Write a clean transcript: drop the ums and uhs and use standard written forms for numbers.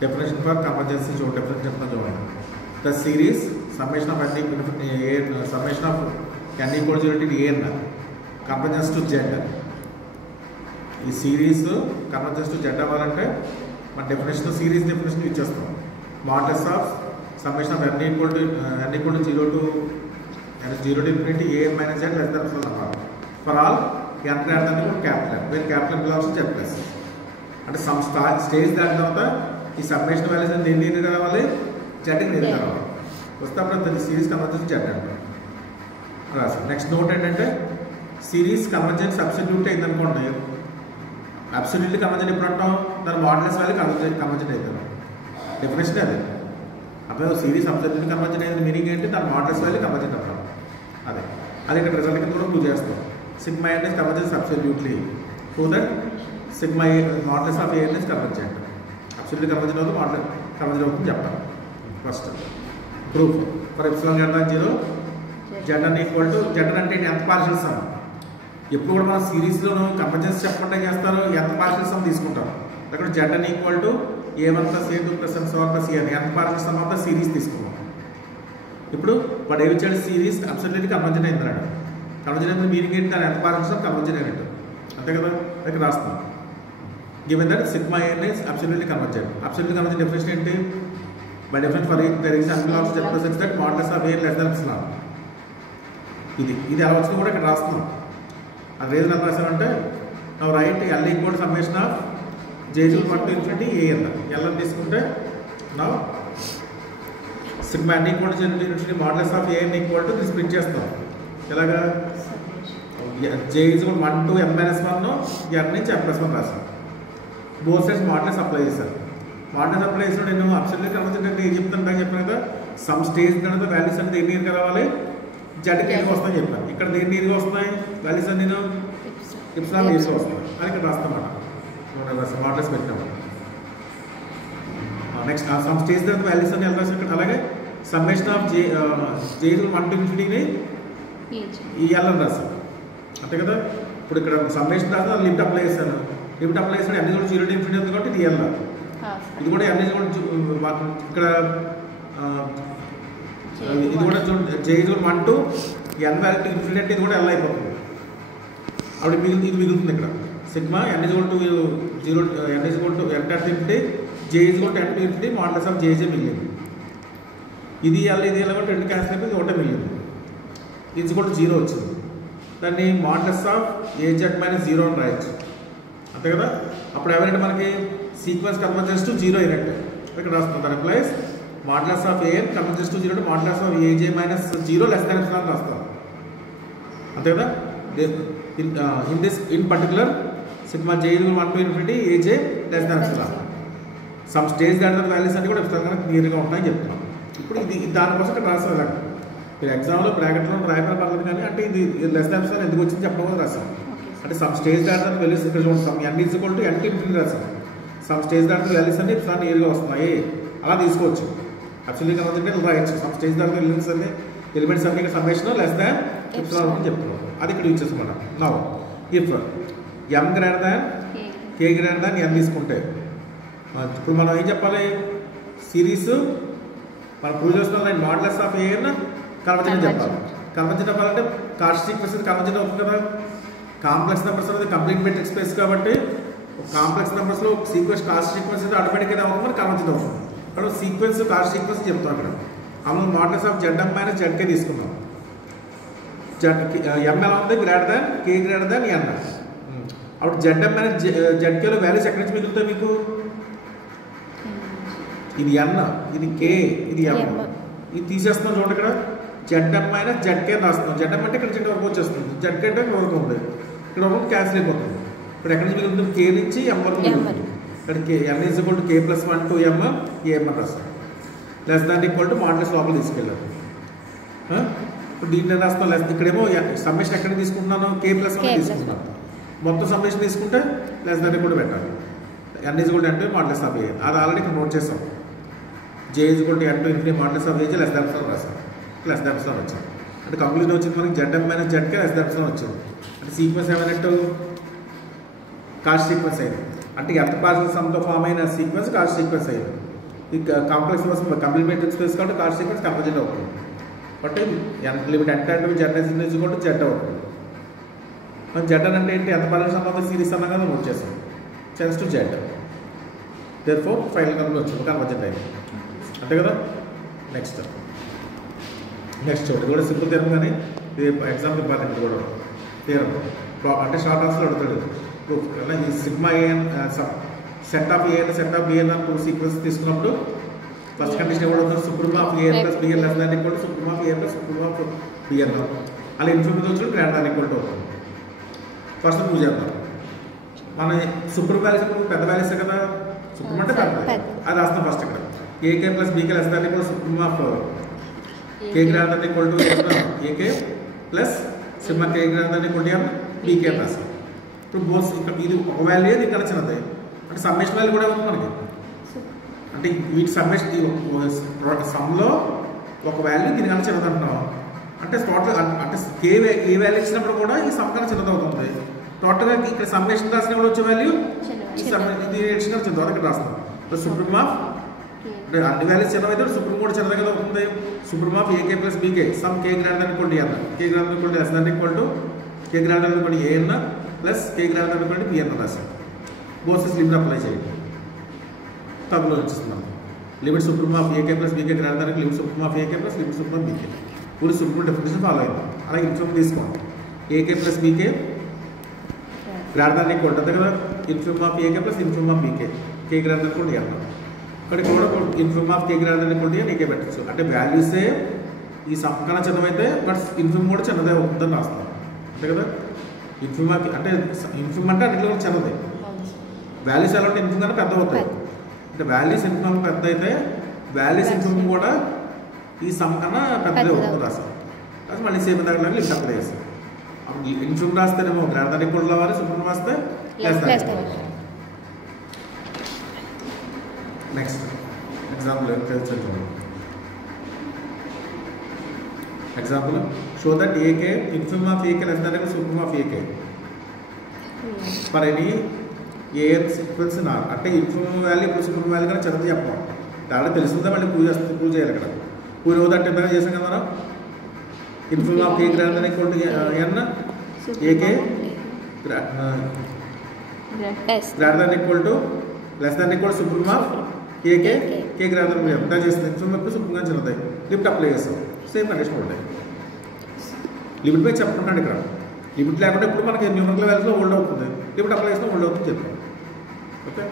definition for convergence is definition. The series summation of summation of n equal to 0 to n convergence to z. ఈ series convergence to z అవ్వాలంటే మన definition series definition ఇచ్చేస్తాం. Modulus of summation of n equal to 0 to infinity a n minus z less than అవ్వాలి. For all n greater than capital where capital belongs to z plus. అంటే some stage దాటిన తర్వాత ఈ summation values అని దేని రావాలి, z కి నేను రావాలి. వస్తే అప్పుడు దాని సిరీస్ కన్వర్జెన్స్ z అంటారు. రాసి నెక్స్ట్ నోట్ ఏంటంటే సిరీస్ కన్వర్జెన్స్ అబ్సల్యూట్ అయింది అనుకోండి, అబ్సల్యూట్లీ కన్వర్జెంట్ ఎప్పుడు అంటాం, దాని మాడ్యులస్ వాల్యూ కన్వర్జెంట్ అవుతారు. డెఫినేషన్ అదే. అప్పుడు సిరీస్ అబ్సల్యూట్లీ కన్వర్జెంట్ అయింది మీనింగ్ ఏంటి, దాని మాడ్యులస్ వాల్యూ కన్వర్జెంట్ అంటాం. అదే ఇక్కడ రిజల్ట్ కింద కూడా ప్రూవ్ చేస్తాం. Sigma n is convergence absolutely so that sigma a modulus of a n is convergent. Absolutely convergent అవుతుంది, modulus convergent అవుతుంది చెప్తాం. First proof for epsilon greater than 0 z equal to z అంటే ఎంత partial some. ఎప్పుడు కూడా మనం సిరీస్లోను convergence చెప్పకుండా చేస్తారు, ఎంత పార్షియల్ సమ్ తీసుకుంటారు. అక్కడ z equal to a1 plus a2 plus m1 plus n ఎంత partial some of the series తీసుకున్నాం. ఇప్పుడు వాడు ఏమి ఇచ్చాడు, సిరీస్ అబ్సల్యూట్లీ కన్వర్జెంట్ అయింది అన్నాడు. కన్వర్జెంట్ అంటే మీనింగ్ ఏంటి, దాని ఎంత పార్షియల్ సమ్ కన్వర్జెంట్ అయినట్టు, అంతే కదా. ఇక్కడ రాస్తాం given that sigma n is absolutely convergent. Absolutely convergent definition ఏంటి, by definition for each there is an angle of z plus x that modulus of a less than epsilon. ఇది అలా వచ్చింది కూడా ఇక్కడ రాస్తున్నాం. అది రీజన్ ఎంత రాసామంటే now write l equal summation of j1 to infinity a n. l అని తీసుకుంటే now sigma n equal to infinity modulus of a n equal to this print చేస్తాం. ఎలాగా j1 to m minus 1 n నుంచి m plus 1 రాస్తాం. Both sides modulus apply చేశారు. Modulus apply చేసినప్పుడు నేను absolutely convergent అంటే ఏం చెప్తాను చెప్పాను కదా, సమ్ స్టేజ్ కనుక వాల్యూస్ అంటే దేని నీరుగా రావాలి, జడ్కి నీరుగా వస్తాయని చెప్పాను. ఇక్కడ దేని నీరుగా వస్తున్నాయి వాల్యూస్ అని నేను ఎప్సిలాన్ నీరుగా వస్తాయి అని ఇక్కడ రాస్తామాట. మాడ్యులస్ పెట్టినాము. నెక్స్ట్ సమ్ స్టేజ్ తర్వాత వాల్యూస్ అని ఎలా రాస్తాం ఇక్కడ. అలాగే summation of j1 to infinity ఈ l అని రాస్తాం, అంతే కదా. ఇప్పుడు ఇక్కడ సమ్మేషన్ తర్వాత లిమిట్ అప్లై చేశాను. లిమిట్ అప్లై చేసిన n కూడా 0 to infinity ఉంది కాబట్టి ఇది l. ఇది కూడా n కూడా ఇక్కడ ఇది కూడా j1 to n value to infinity అంటే ఇది కూడా l అయిపోతుంది. అప్పుడు ఇది మిగులుతుంది ఇక్కడ sigma n is equal to 0 n is equal to n to infinity j is equal to n to infinity modulus of jj మిగిలింది. ఇది l ఇది l కాబట్టి రెండు క్యాన్సిల్ అయిపోయి ఒకటే మిగిలింది. ఇది ఈక్వల్ టు 0 వచ్చింది. దాన్ని మాడ్యులస్ ఆఫ్ az మైనస్ 0 అని రాయొచ్చు, అంతే కదా. అప్పుడు ఏమైనా మనకి సీక్వెన్స్ కన్వర్జెన్స్ టు 0 అయినట్టు ఇక్కడ రాస్తాం. దాని plus modulus of an convergence to 0 to modulus of az minus 0 less than epsilon రాస్తాం, అంతే కదా. In particular sigma j 1 to infinity az less than epsilon. Some stage దాటిన వాల్యూస్ అన్ని కూడా ఎప్సిలాన్ కన్నా క్లియర్గా ఉంటాయని చెప్తున్నాం. ఇప్పుడు ఇది దానికోసం ఇక్కడ రాసేవాళ్ళం. మీరు ఎగ్జామ్లో బ్రాకెట్లో రాయడం పర్లేదు కానీ అంటే ఇది లెస్ దాన్ ఎప్సిలాన్ ఎందుకు వచ్చింది చెప్పడం కూడా రాసాం. అంటే సమ్ స్టేజ్ దాటిన వాల్యూస్ ఇక్కడ చూడండి, some n is equal to n to infinity రాసాం. సమ్ స్టేజ్ దాటిన వాల్యూస్ అన్ని ఎప్సిలాన్ క్లియర్గా వస్తున్నాయి, అలా తీసుకోవచ్చు. అబ్సల్యూట్లీ కన్వర్జెంట్ రాయొచ్చు. సమ్ స్టేజ్ దాటిన ఎలిమెంట్స్ అన్ని సమ్మేషన్ లెస్ దాన్ ఎప్సిలాన్ అని చెప్తున్నాం. అది ఇక్కడ యూజ్ చేసుకోండి. Now if m greater than k greater than n తీసుకుంటే ఇప్పుడు మనం ఏం చెప్పాలి, సిరీస్ మనం ప్రూవ్ చేస్తున్నాం modulus of a n convergent చెప్పాలి. కన్వర్జెంట్ అవ్వాలంటే కార్ష్ సీక్వెన్స్ కన్వర్జెంట్ అవుతుంది కదా. కాంప్లెక్స్ నెంబర్స్ అనేది కంప్లీట్ మెట్రిక్ స్పేస్ కాబట్టి కాంప్లెక్స్ నెంబర్స్లో సీక్వెన్స్ కార్ష్ సీక్వెన్స్ అయితే ఆటోమేటిక్గా అవుతుంది, కన్వర్జెంట్ అవుతుంది. అక్కడ సీక్వెన్స్ కార్ష్ సీక్వెన్స్ చెప్తాం. అక్కడ మనం modulus of zm minus zk తీసుకున్నాం. m ఎలా ఉంది, greater than k greater than n. అప్పుడు zm మైనస్ zkలో వాల్యూస్ ఎక్కడి నుంచి మిగులుతాయి మీకు, ఇది n, ఇది k, ఇది m. ఇది తీసేస్తున్నాం చూడండి. ఇక్కడ zm మైనస్ zk రాస్తున్నాం. zm అంటే ఇక్కడ చిన్న వరకు వచ్చేస్తుంది, zk అంటే ఇక్కడ వరకు ఉంది, ఇక్కడ వరకు క్యాన్సిల్ అయిపోతుంది. ఇక్కడ ఎక్కడి నుంచి మిగులుతుంది, k నుంచి m వరకు మిగులుతుంది. ఇక్కడ n is equal to k plus 1 to m am రాస్తాం. Less than equal to modulus లోపల తీసుకెళ్ళాలి. ఇప్పుడు దీన్ని రాస్తాం లెస్. ఇక్కడేమో సమ్మేషన్ ఎక్కడ తీసుకుంటున్నాను, k plus 1 తీసుకుంటున్నాను. మొత్తం సమ్మేషన్ తీసుకుంటే లెస్ దాన్ని కూడా పెట్టాలి. n is equal to n to modulus of a. అది ఆల్రెడీ ఇక్కడ నోట్ చేస్తాం. j is equal to n to infinity modulus of a less than epsilon రాస్తాం. లెస్ దాన్ ఎప్సిలాన్ వచ్చింది అంటే కంక్లూజన్ వచ్చింది మనకి zm minus zk less than epsilon వచ్చింది. అంటే సీక్వెన్స్ ఏమైనట్టు కార్ష్ సీక్వెన్స్ అయింది. అంటే ఎంత పార్షియల్ సమ్తో ఫామ్ అయిన సీక్వెన్స్ కార్ష్ సీక్వెన్స్ అయింది. ఈ కాంప్లెక్స్ కంప్లీట్ మెట్రిక్ స్పేస్ కాబట్టి కాస్ట్ సీక్వెన్స్ కన్వర్జెంట్ అవుతుంది. బట్ లిమిట్ ఎంటర్ జనరేషన్ కూడా జెడ్ అవుతుంది. మనం జెడ్ అంటే ఏంటి, ఎంత బ్యాలెన్స్ అన్నది సిరీస్ అన్నా కదా నోట్ చేస్తాం, tends to Z. Therefore final కనుక వచ్చింది కన్వర్జెంట్ అయింది అంతే కదా. నెక్స్ట్ ఇది కూడా సింపుల్ థియరం, కానీ ఇది ఎగ్జాంపుల్ ఇంపార్టెంట్ కూడా థియరం. అంటే షార్ట్ ఆన్సర్ అడుగుతాడు. ఈ sigma A N set of A N set of B N అని 2 సీక్వెన్స్ తీసుకున్నప్పుడు ఫస్ట్ కండిషన్ ఎవరు అవుతారు, supreme of A N plus B N less than equal to supreme of A N plus supreme of B N. అలా infinity వచ్చి greater than equal to అవుతుంది. First prove చేద్దాం. మన supreme values పెద్ద వాల్యూస్ కదా, సుప్రీం అంటే పెద్ద, అది రాస్తాం ఫస్ట్ ఇక్కడ. AK plus B K less than equal supreme of K greater than equal to A K plus sigma K greater than equal to M B K plus. ఇప్పుడు బోస్ ఇక్కడ ఇది ఒక వాల్యూ, ఇది ఇక్కడ చిన్నది, అంటే సమ్మేషన్ వాల్యూ కూడా ఉంది మనకి. అంటే వీటి సమ్మేషన్ సమ్లో ఒక వాల్యూ దీనికన్నా చిన్నది అంటున్నాం. అంటే టోటల్ అంటే ఏ వాల్యూ ఇచ్చినప్పుడు కూడా ఈ సమ్ కన్నా చిన్నది అవుతుంది. టోటల్గా ఇక్కడ సమ్మేషన్ రాసినప్పుడు వచ్చే వాల్యూ ఇది ఇచ్చిన చిన్నది, అది ఇక్కడ రాస్తాం. సుప్రీం ఆఫ్ అంటే అన్ని వాల్యూస్ చిన్నవైతే సుప్రీం కూడా చిన్నది కదా అవుతుంది. Supremum of AK plus BK sum K greater than equal to N, K greater than equal to S than equal to K greater than equal to AN plus K greater than equal to BN రాస్తాం. బోసెస్ limit apply చేయండి, తగ్గులో వచ్చిస్తున్నాం. Limit supremum of AK plus BK greater than limit supremum of AK plus limit supremum of BK. పూరి supremum definition follow అయింది. అలాగే infinity తీసుకోండి. AK plus BK greater than equal to కదా, infinity of AK plus infinity of BK K greater than equal to N. ఇక్కడ కూడా infinity of K greater than equal to N AK పెట్టచ్చు. అంటే వాల్యూసే ఈ some కన్నా చిన్నవైతే but infinity కూడా చిన్నదే అవుతుందని రాస్తాం అంతే కదా. ఇన్ఫినిటీ అంటే ఇన్ఫినిటీ అంటే అన్నింటిలో కూడా చిన్నది, వాల్యూస్ ఎలా ఉంటే ఇన్ఫినిటీ కన్నా పెద్ద అవుతాయి. అంటే వాల్యూస్ ఇన్ఫినిటీ పెద్ద అయితే వాల్యూస్ ఇన్ఫినిటీ కూడా ఈ సమ్ కన్నా పెద్దదే అవుతుంది రాస్తాం. అది మళ్ళీ సేమ్ దగ్గర లిమిట్ అప్లై చేస్తాం. అప్పుడు ఇన్ఫినిటీ రాస్తేనేమో గ్రేటర్ దాన్ ఈక్వల్ అవ్వాలి, సుప్రీం రాస్తే less than equal. Next example example show that A K infinity of A K less than equal supreme of A K for any A N sequence nor. అంటే infinity value ఇప్పుడు supreme value కానీ చిన్నది చెప్పడం దాంట్లో తెలుస్తుందా, మళ్ళీ ప్రూవ్ చేయాలి. ఇక్కడ ప్రూవ్ అవుతుంటే ఇంతగా చేసాం కదా మనం. Infinity of K greater than equal to N A K greater than equal to less than equal supreme of A K K greater than ఎంత చేస్తుంది ఇన్ఫినిటీ సుప్రీం గా చిన్నది. లిమిట్ అప్లై చేస్తాం, సేమ్ కండిషన్ ఉంటాయి. లిమిట్ పై చెప్పుకుంటాడు ఇక్కడ. లిమిట్ లేకుండా ఇప్పుడు మనకి న్యూమరికల్ వాల్యూస్లో హోల్డ్ అవుతుంది, లిమిట్ అప్లై చేస్తే హోల్డ్ అవుతుంది చెప్తాం. ఓకే.